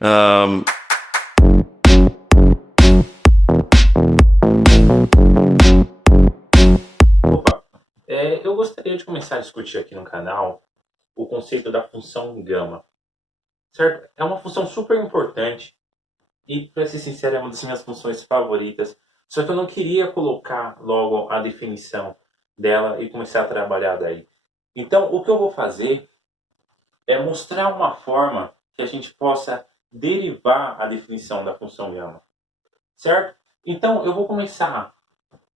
Ahn, Opa, eu gostaria de começar a discutir aqui no canal o conceito da função gama, certo? É uma função super importante e, para ser sincero, é uma das minhas funções favoritas. Só que eu não queria colocar logo a definição dela e começar a trabalhar daí. Então, o que eu vou fazer é mostrar uma forma que a gente possa derivar a definição da função gama, certo? Então, eu vou começar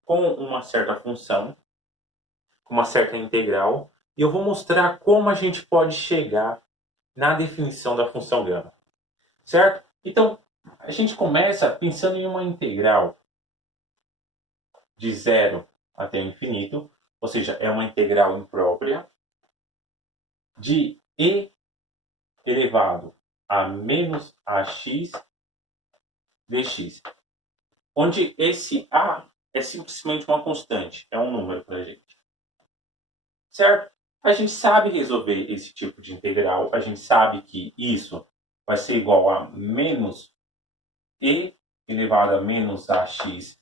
com uma certa função, com uma certa integral, e eu vou mostrar como a gente pode chegar na definição da função gama, certo? Então, a gente começa pensando em uma integral de zero até infinito, ou seja, é uma integral imprópria, de e elevado a menos ax dx, onde esse a é simplesmente uma constante, é um número para a gente, certo? A gente sabe resolver esse tipo de integral, a gente sabe que isso vai ser igual a menos e elevado a menos ax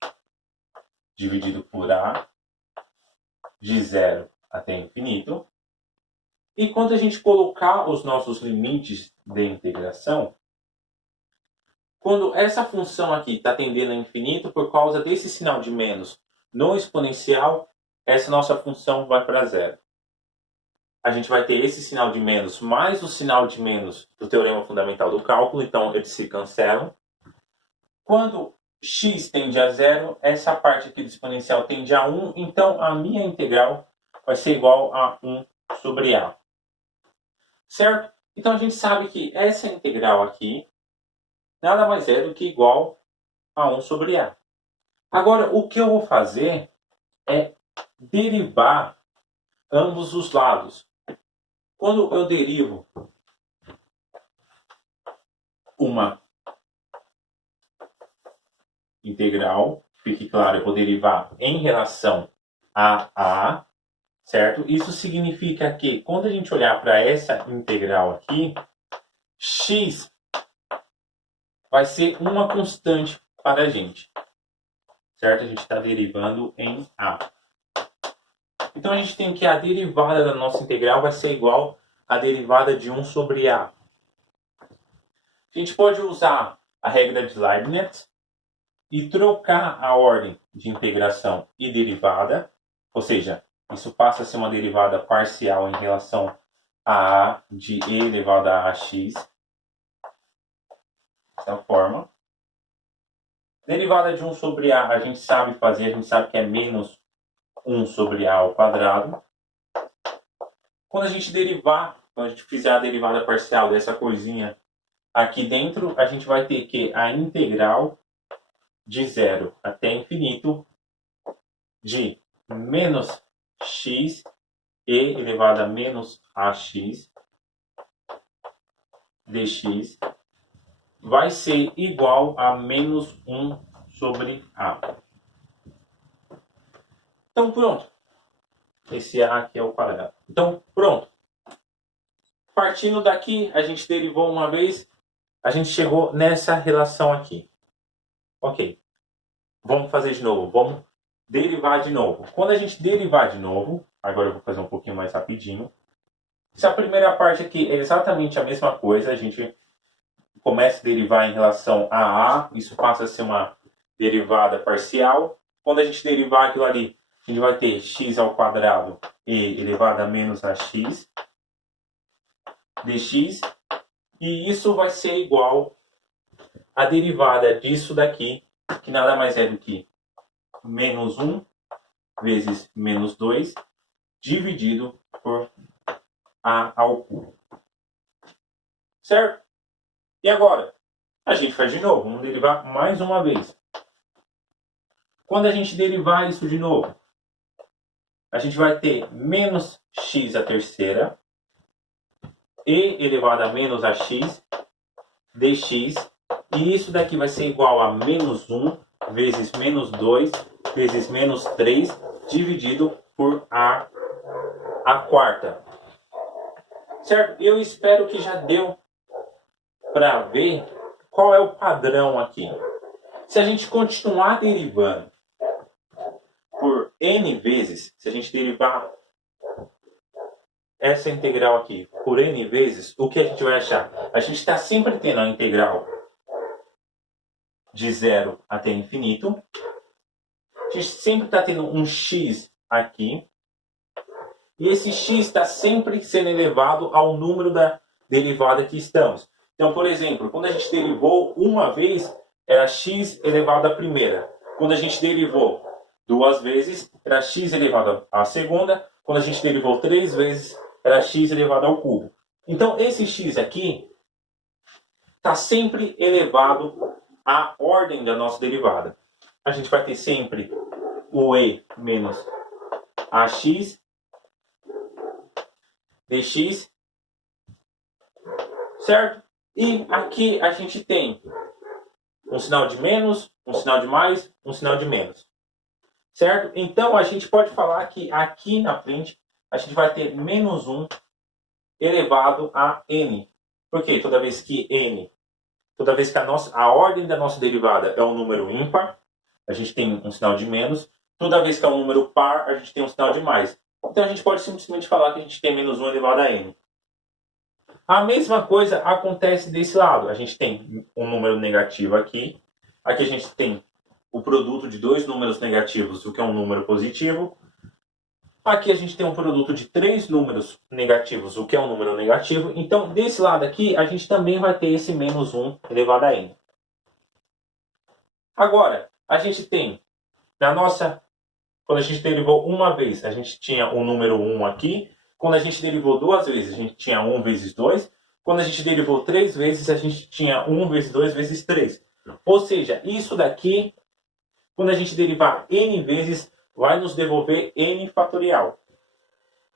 dividido por a, de zero até infinito. E quando a gente colocar os nossos limites de integração, quando essa função aqui está tendendo a infinito por causa desse sinal de menos no exponencial, essa nossa função vai para zero. A gente vai ter esse sinal de menos mais o sinal de menos do teorema fundamental do cálculo, então eles se cancelam. Quando x tende a zero, essa parte aqui do exponencial tende a 1, então a minha integral vai ser igual a 1 sobre a. Certo? Então a gente sabe que essa integral aqui nada mais é do que igual a 1 sobre a. Agora, o que eu vou fazer é derivar ambos os lados. Quando eu derivo uma integral, fique claro, eu vou derivar em relação a, certo? Isso significa que, quando a gente olhar para essa integral aqui, x vai ser uma constante para a gente, certo? A gente está derivando em a. Então a gente tem que a derivada da nossa integral vai ser igual à derivada de 1 sobre a. A gente pode usar a regra de Leibniz e trocar a ordem de integração e derivada, ou seja, isso passa a ser uma derivada parcial em relação a de e elevado a ax, dessa forma. Derivada de 1 sobre a gente sabe fazer, a gente sabe que é menos 1 sobre a ao quadrado. Quando a gente derivar, quando a gente fizer a derivada parcial dessa coisinha aqui dentro, a gente vai ter que a integral de zero até infinito de menos x e elevado a menos ax dx vai ser igual a menos 1 sobre a. Então pronto. Esse a aqui é o quadrado. Então pronto. Partindo daqui, a gente derivou uma vez, a gente chegou nessa relação aqui. Ok. Vamos fazer de novo. Vamos derivar de novo. Quando a gente derivar de novo, agora eu vou fazer um pouquinho mais rapidinho. Se a primeira parte aqui é exatamente a mesma coisa, a gente começa a derivar em relação a A, isso passa a ser uma derivada parcial. Quando a gente derivar aquilo ali, a gente vai ter x ao quadrado e elevado a menos ax dx, e isso vai ser igual à derivada disso daqui, que nada mais é do que menos 1 vezes menos 2 dividido por a ao cubo. Certo? E agora? A gente faz de novo. Vamos derivar mais uma vez. Quando a gente derivar isso de novo, a gente vai ter menos x à terceira e elevado a menos ax dx. E isso daqui vai ser igual a menos 1 vezes menos 2 vezes menos 3 dividido por a quarta. Certo? Eu espero que já deu para ver qual é o padrão aqui. Se a gente continuar derivando por n vezes, se a gente derivar essa integral aqui por n vezes, o que a gente vai achar? A gente está sempre tendo a integral de 0 até infinito. A gente sempre está tendo um x aqui. E esse x está sempre sendo elevado ao número da derivada que estamos. Então, por exemplo, quando a gente derivou uma vez, era x elevado à primeira. Quando a gente derivou duas vezes, era x elevado à segunda. Quando a gente derivou três vezes, era x elevado ao cubo. Então, esse x aqui está sempre elevado à ordem da nossa derivada. A gente vai ter sempre o e menos ax dx, certo? E aqui a gente tem um sinal de menos, um sinal de mais, um sinal de menos, certo? Então a gente pode falar que aqui na frente a gente vai ter menos 1 elevado a n. Porque toda vez que a ordem da nossa derivada é um número ímpar, a gente tem um sinal de menos. Toda vez que é um número par, a gente tem um sinal de mais. Então a gente pode simplesmente falar que a gente tem menos 1 elevado a n. A mesma coisa acontece desse lado. A gente tem um número negativo aqui. Aqui a gente tem o produto de dois números negativos, o que é um número positivo. Aqui a gente tem um produto de três números negativos, o que é um número negativo. Então, desse lado aqui, a gente também vai ter esse menos 1 elevado a n. Agora, a gente tem, quando a gente derivou uma vez, a gente tinha o número 1 aqui. Quando a gente derivou duas vezes, a gente tinha 1 vezes 2. Quando a gente derivou três vezes, a gente tinha 1 vezes 2 vezes 3. Ou seja, isso daqui, quando a gente derivar n vezes, vai nos devolver n fatorial.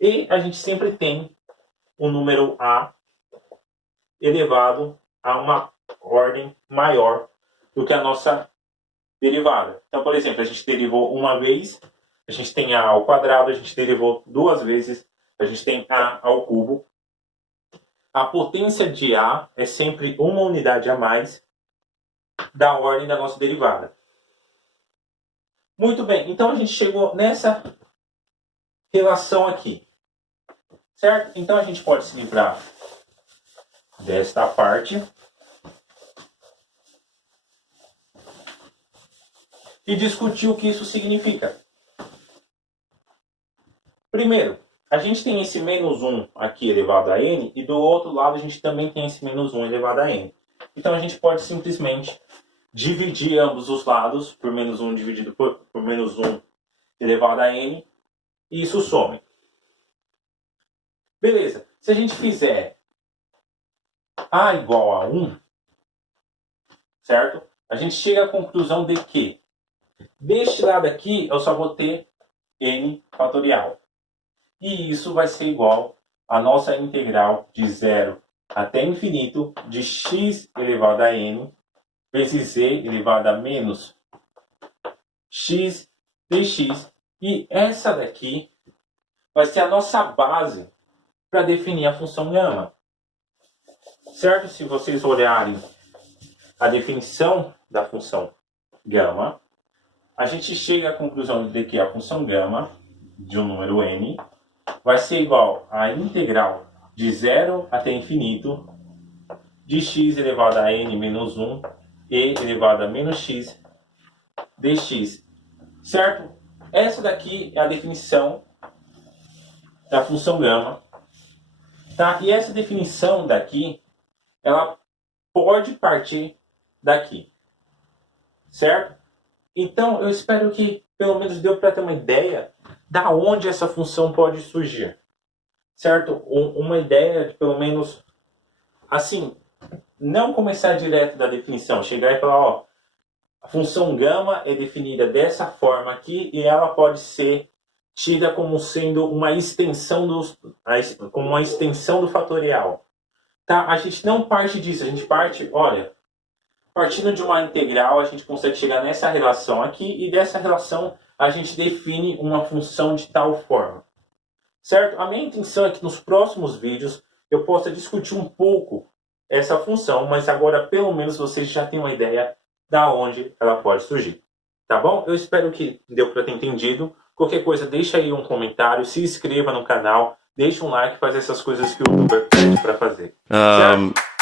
E a gente sempre tem o número a elevado a uma ordem maior do que a nossa derivada. Então, por exemplo, a gente derivou uma vez, a gente tem a ao quadrado, a gente derivou duas vezes, a gente tem a ao cubo. A potência de a é sempre uma unidade a mais da ordem da nossa derivada. Muito bem, então a gente chegou nessa relação aqui, certo? Então a gente pode se livrar desta parte e discutir o que isso significa. Primeiro, a gente tem esse menos 1 aqui elevado a n, e do outro lado a gente também tem esse menos 1 elevado a n. Então a gente pode simplesmente dividir ambos os lados por menos 1 dividido por menos 1 elevado a n, e isso some. Beleza, se a gente fizer a igual a 1, certo? A gente chega à conclusão de que deste lado aqui eu só vou ter n fatorial. E isso vai ser igual à nossa integral de 0 até infinito de x elevado a n vezes z elevado a menos x dx. E essa daqui vai ser a nossa base para definir a função gama. Certo? Se vocês olharem a definição da função gama, a gente chega à conclusão de que a função gama de um número n vai ser igual à integral de 0 até infinito de x elevado a n menos 1 e elevado a menos x dx. Certo? Essa daqui é a definição da função gama. Tá? E essa definição daqui, ela pode partir daqui. Certo? Então, eu espero que pelo menos deu para ter uma ideia da onde essa função pode surgir. Certo? Uma ideia de pelo menos, assim, não começar direto da definição, chegar e falar, ó, a função gama é definida dessa forma aqui e ela pode ser tida como sendo uma extensão do fatorial. Tá? A gente não parte disso, a gente parte, olha, partindo de uma integral, a gente consegue chegar nessa relação aqui e dessa relação a gente define uma função de tal forma. Certo? A minha intenção é que nos próximos vídeos eu possa discutir um pouco essa função, mas agora pelo menos vocês já têm uma ideia da onde ela pode surgir. Tá bom? Eu espero que deu para ter entendido. Qualquer coisa, deixa aí um comentário, se inscreva no canal, deixa um like, faz essas coisas que o youtuber pede para fazer. Certo?